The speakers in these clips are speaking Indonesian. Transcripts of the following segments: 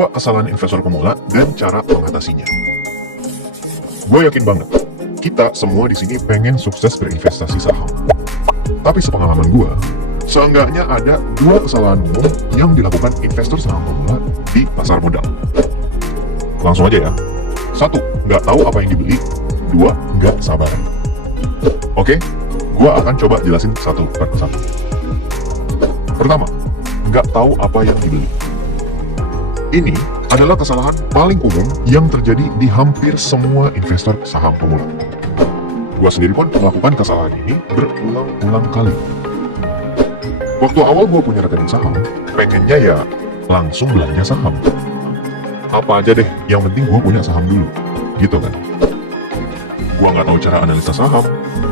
Dua kesalahan investor pemula dan cara mengatasinya. Gue yakin banget, kita semua di sini pengen sukses berinvestasi saham. Tapi sepengalaman gue, seenggaknya ada dua kesalahan umum yang dilakukan investor saham pemula di pasar modal. Langsung aja ya. 1. Nggak tahu apa yang dibeli. 2. Nggak sabaran. Oke, gue akan coba jelasin satu per satu. Pertama, nggak tahu apa yang dibeli. Ini adalah kesalahan paling umum yang terjadi di hampir semua investor saham pemula. Gua sendiri pun melakukan kesalahan ini berulang-ulang kali. Waktu awal gua punya rekening saham, pengennya ya langsung belanja saham. Apa aja deh, yang penting gua punya saham dulu, gitu kan. Gua nggak tahu cara analisa saham,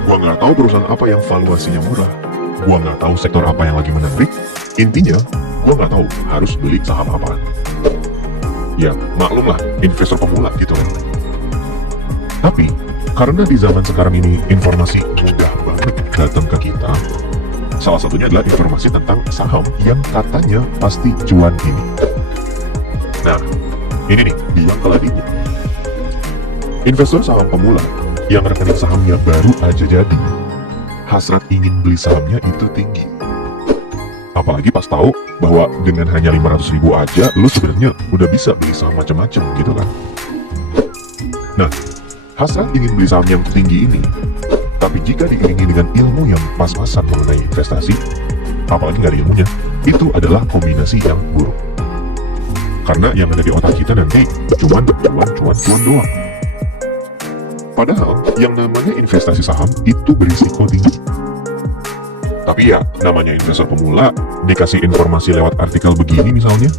gua nggak tahu perusahaan apa yang valuasinya murah, gua nggak tahu sektor apa yang lagi menarik. Intinya, gua nggak tahu harus beli saham apaan. Ya, maklum lah, investor pemula gitu kan. Tapi, karena di zaman sekarang ini informasi mudah banget datang ke kita, salah satunya adalah informasi tentang saham yang katanya pasti cuan ini. Nah, ini nih, biang keladinya. Investor saham pemula yang rekening sahamnya baru aja jadi, hasrat ingin beli sahamnya itu tinggi. Apalagi pas tahu bahwa dengan hanya 500.000 aja, lu sebenarnya udah bisa beli saham macam-macam gitu kan. Nah, hasrat ingin beli saham yang tinggi ini, tapi jika diiringi dengan ilmu yang pas-pasan mengenai investasi, apalagi nggak ada ilmunya, itu adalah kombinasi yang buruk. Karena yang ada di otak kita nanti cuan doang. Padahal yang namanya investasi saham itu berisiko tinggi. Tapi ya, namanya investor pemula, dikasih informasi lewat artikel begini misalnya.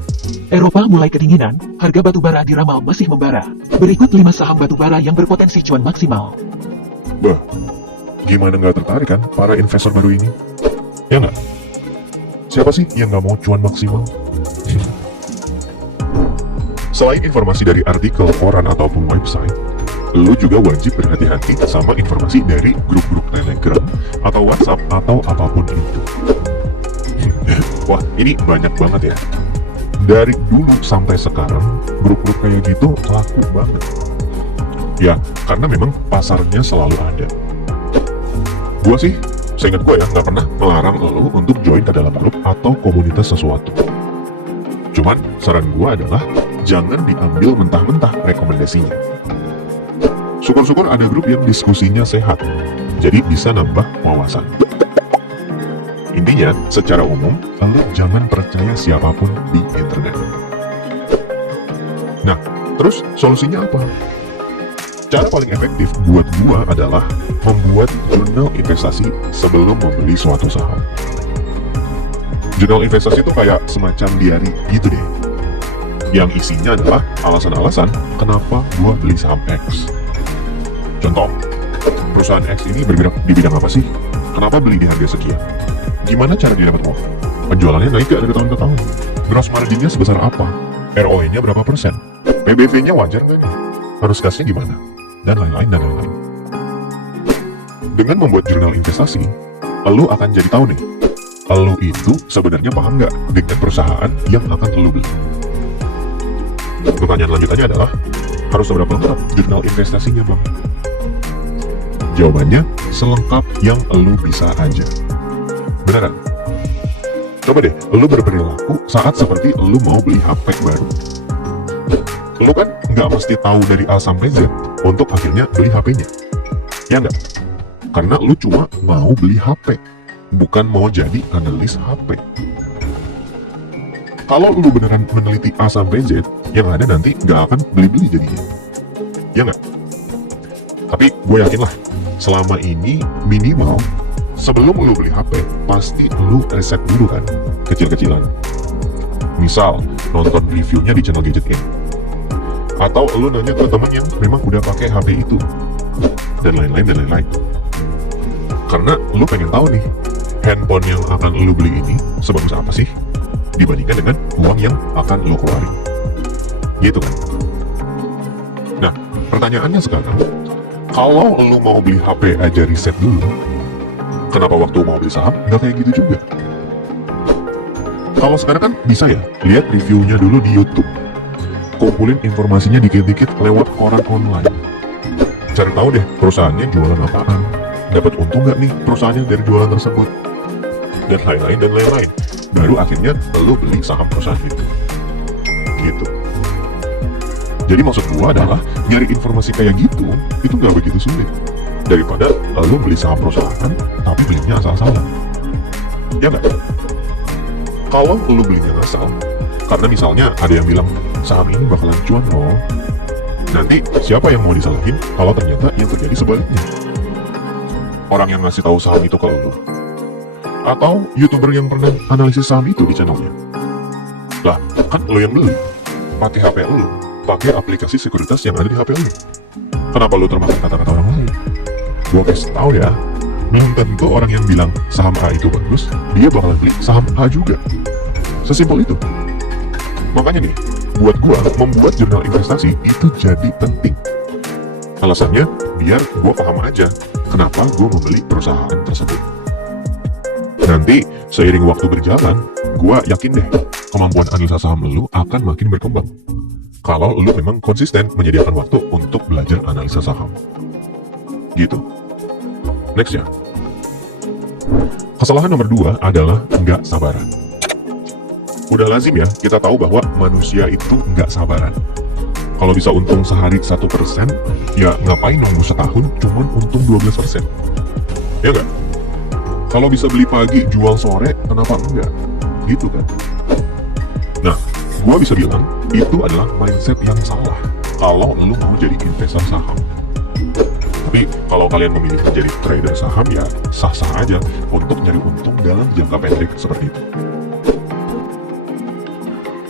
Eropa mulai kedinginan, harga batubara diramal masih membara. Berikut 5 saham batubara yang berpotensi cuan maksimal. Bah, gimana nggak tertarik kan para investor baru ini? Ya nggak? Siapa sih yang nggak mau cuan maksimal? Selain informasi dari artikel, koran, ataupun website, lu juga wajib berhati-hati sama informasi dari grup-grup Telegram atau WhatsApp atau apapun itu. Wah, ini banyak banget ya. Dari dulu sampai sekarang, grup-grup kayak gitu laku banget. Ya, karena memang pasarnya selalu ada. Gua sih, seingat gua ya, nggak pernah melarang lo untuk join ke dalam grup atau komunitas sesuatu. Cuman, saran gua adalah jangan diambil mentah-mentah rekomendasinya. Syukur-syukur ada grup yang diskusinya sehat, jadi bisa nambah wawasan. Intinya, secara umum, lo jangan percaya siapapun di internet. Nah, terus solusinya apa? Cara paling efektif buat gua adalah membuat jurnal investasi sebelum membeli suatu saham. Jurnal investasi itu kayak semacam diary gitu deh, yang isinya adalah alasan-alasan kenapa gua beli saham X. Contoh, perusahaan X ini bergerak di bidang apa sih? Kenapa beli di harga sekian? Gimana cara dia dapat uang? Penjualannya naik gak dari tahun ke tahun? Gross marginnya sebesar apa? ROE-nya berapa persen? PBV-nya wajar nggak nih? Harus kasnya gimana? Dan lain-lain dan lain-lain. Dengan membuat jurnal investasi, lo akan jadi tahu nih, lo itu sebenarnya paham nggak dengan perusahaan yang akan lo beli? Pertanyaan lanjutannya adalah, harus seberapa lengkap jurnal investasinya bang? Jawabannya, selengkap yang lo bisa aja. Beneran? Coba deh, lo berperilaku saat seperti lo mau beli HP baru. Lo kan nggak mesti tahu dari A sampai Z untuk akhirnya beli HP-nya. Ya nggak? Karena lo cuma mau beli HP, bukan mau jadi analis HP. Kalau lo beneran meneliti A sampai Z, yang ada nanti nggak akan beli-beli jadinya. Ya nggak? Tapi gue yakin lah, selama ini minimal sebelum lu beli HP, pasti lu riset dulu kan, kecil-kecilan. Misal, nonton reviewnya di channel Gadget Game. Atau lu nanya ke temen yang memang udah pakai HP itu. Dan lain-lain. Karena lu pengen tahu nih, handphone yang akan lu beli ini sebagus apa sih dibandingkan dengan uang yang akan lu keluarin. Gitu kan? Nah, pertanyaannya sekarang, kalau lu mau beli HP aja riset dulu, kenapa waktu mau beli saham nggak kayak gitu juga? Kalau sekarang kan bisa ya, lihat reviewnya dulu di YouTube. kumpulin informasinya dikit-dikit lewat koran online. Cari tahu deh perusahaannya jualan apaan, dapat untung nggak nih perusahaannya dari jualan tersebut, dan lain-lain. Baru akhirnya lo beli saham perusahaan gitu. Jadi maksud gua adalah nyari informasi kayak gitu itu nggak begitu sulit daripada lo beli saham perusahaan tapi belinya asal-asalan. Ya nggak? Kalau lo belinya asal, karena misalnya ada yang bilang saham ini bakalan cuan loh, nanti siapa yang mau disalahin kalau ternyata yang terjadi sebaliknya? Orang yang ngasih tahu saham itu ke lo, atau YouTuber yang pernah analisis saham itu di channelnya? Lah, kan lo yang beli, pakai HP lo, pakai aplikasi sekuritas yang ada di HP lo. Kenapa lo termakan kata-kata orang lain? Gua kasih tahu ya, belum tentu orang yang bilang saham A itu bagus, dia bakalan beli saham A juga. Sesimpel itu. Makanya nih, buat gua membuat jurnal investasi itu jadi penting. Alasannya biar gua paham aja kenapa gua membeli perusahaan tersebut. Nanti seiring waktu berjalan, gua yakin deh kemampuan analisa saham lu akan makin berkembang. Kalau lu memang konsisten menyediakan waktu untuk belajar analisa saham. Gitu. Next ya. Kesalahan nomor 2 adalah nggak sabaran. Udah lazim ya, kita tahu bahwa manusia itu nggak sabaran. Kalau bisa untung sehari 1%, ya ngapain nunggu setahun cuman untung 12%? Ya nggak? Kalau bisa beli pagi, jual sore, kenapa enggak? Gitu kan? Nah, gua bisa bilang, itu adalah mindset yang salah kalau lu mau jadi investor saham. Tapi kalau kalian memilih menjadi trader saham, ya sah-sah aja untuk nyari untung dalam jangka pendek seperti itu.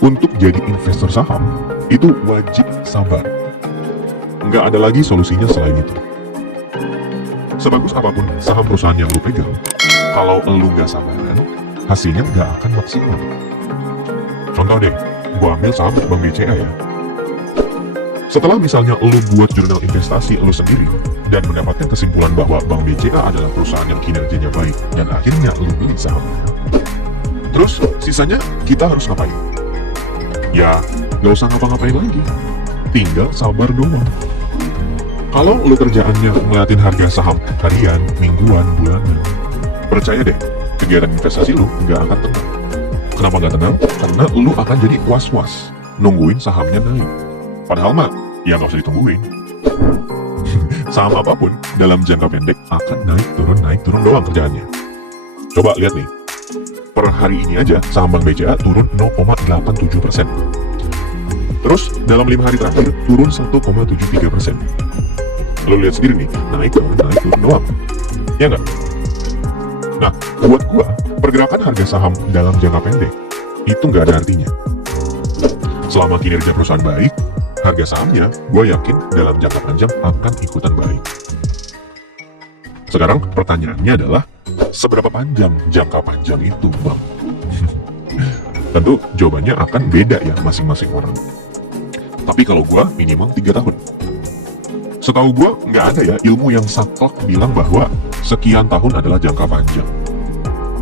Untuk jadi investor saham, itu wajib sabar. Nggak ada lagi solusinya selain itu. Sebagus apapun saham perusahaan yang lu pegang, kalau lu nggak sabaran, hasilnya nggak akan maksimal. Contoh deh, gua ambil saham Bank BCA ya. Setelah misalnya lu buat jurnal investasi lu sendiri, dan mendapatkan kesimpulan bahwa Bank BCA adalah perusahaan yang kinerjanya baik, dan akhirnya lu beli sahamnya. Terus, sisanya kita harus ngapain? Ya, gak usah ngapa-ngapain lagi. Tinggal sabar doang. Kalau lu kerjaannya ngeliatin harga saham harian, mingguan, bulanan, percaya deh, kegiatan investasi lu gak akan tenang. Kenapa gak tenang? Karena lu akan jadi was-was, nungguin sahamnya naik. Padahal mah, ya gak usah ditungguin. Saham apapun, dalam jangka pendek akan naik turun doang kerjaannya. Coba lihat nih. Per hari ini aja, saham Bank BCA turun 0,87%. Terus, dalam 5 hari terakhir, turun 1,73%. Lo lihat sendiri nih, naik turun doang. Ya nggak? Nah, buat gua, pergerakan harga saham dalam jangka pendek, itu nggak ada artinya. Selama kinerja perusahaan baik, harga sahamnya, gua yakin dalam jangka panjang akan ikutan baik. Sekarang, pertanyaannya adalah, seberapa panjang jangka panjang itu, Bang? Tentu jawabannya akan beda ya masing-masing orang. Tapi kalau gua minimal 3 tahun. Setahu gua nggak ada ya ilmu yang saklek bilang bahwa sekian tahun adalah jangka panjang.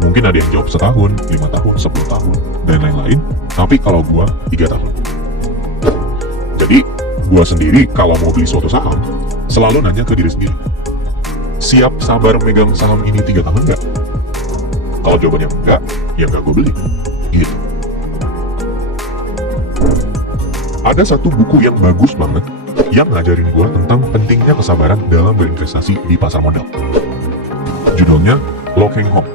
Mungkin ada yang jawab setahun, 5 tahun, 10 tahun, dan lain-lain. Tapi kalau gua 3 tahun. Jadi gua sendiri kalau mau beli suatu saham selalu nanya ke diri sendiri, siap sabar megang saham ini 3 tahun nggak? Kalau jawabannya enggak, ya nggak gue beli. Gitu. Ada satu buku yang bagus banget yang ngajarin gue tentang pentingnya kesabaran dalam berinvestasi di pasar modal. Judulnya Lo Keng Hong,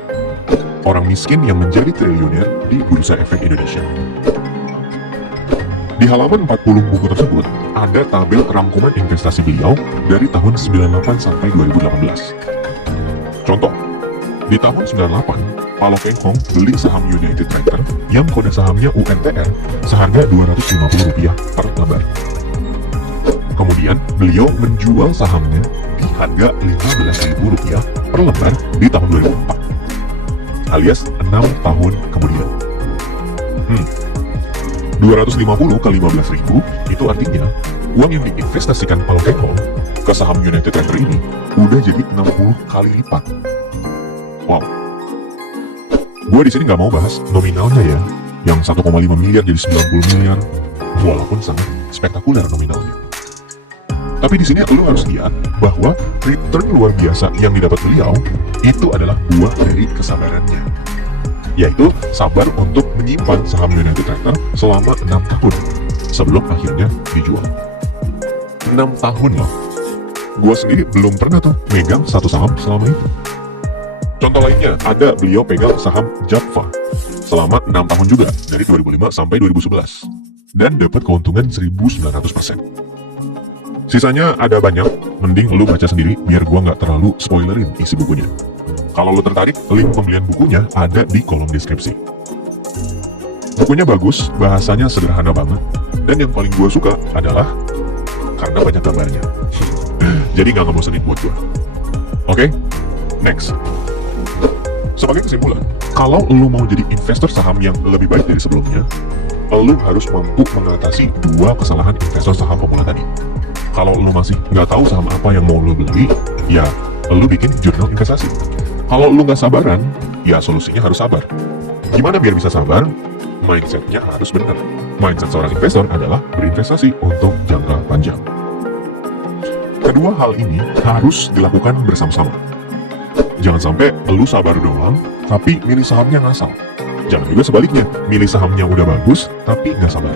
Orang Miskin yang Menjadi Triliuner di Bursa Efek Indonesia. Di halaman 40 buku tersebut, ada tabel rangkuman investasi beliau dari tahun 98 sampai 2018. Contoh, di tahun 98, Pak Lo Keng Hong beli saham United Tractor yang kode sahamnya UNTR seharga Rp250 per lembar. Kemudian, beliau menjual sahamnya di harga Rp15.000 per lembar di tahun 2004, alias 6 tahun kemudian. 250 kali 15.000 itu artinya uang yang diinvestasikan Pak Lo Keng Hong ke saham United Tractor ini udah jadi 60 kali lipat. Wow. Gue di sini nggak mau bahas nominalnya ya, yang 1,5 miliar jadi 90 miliar, walaupun sangat spektakuler nominalnya. Tapi di sini lu harus lihat bahwa return luar biasa yang didapat beliau itu adalah buah dari kesabarannya, yaitu sabar untuk menyimpan saham United Tractor selama 6 tahun sebelum akhirnya dijual. 6 tahun loh. Gua sendiri belum pernah tuh megang satu saham selama itu. Contoh lainnya, ada beliau pegang saham Java selama 6 tahun juga, dari 2005 sampai 2011, dan dapat keuntungan 1900%. Sisanya ada banyak, mending lu baca sendiri biar gua nggak terlalu spoilerin isi bukunya. Kalau lu tertarik, link pembelian bukunya ada di kolom deskripsi. Bukunya bagus, bahasanya sederhana banget, dan yang paling gua suka adalah karena banyak gambarnya. Jadi nggak ngebosenin buat gua. Oke, next. Sebagai kesimpulan, kalau lu mau jadi investor saham yang lebih baik dari sebelumnya, lu harus mampu mengatasi 2 kesalahan investor saham pemula tadi. Kalau lu masih nggak tahu saham apa yang mau lu beli, ya lu bikin jurnal investasi. Kalau lu nggak sabaran, ya solusinya harus sabar. Gimana biar bisa sabar? Mindsetnya harus benar. Mindset seorang investor adalah berinvestasi untuk jangka panjang. Kedua hal ini harus dilakukan bersama-sama. Jangan sampai lu sabar doang, tapi milih sahamnya ngasal. Jangan juga sebaliknya, milih sahamnya udah bagus, tapi nggak sabar.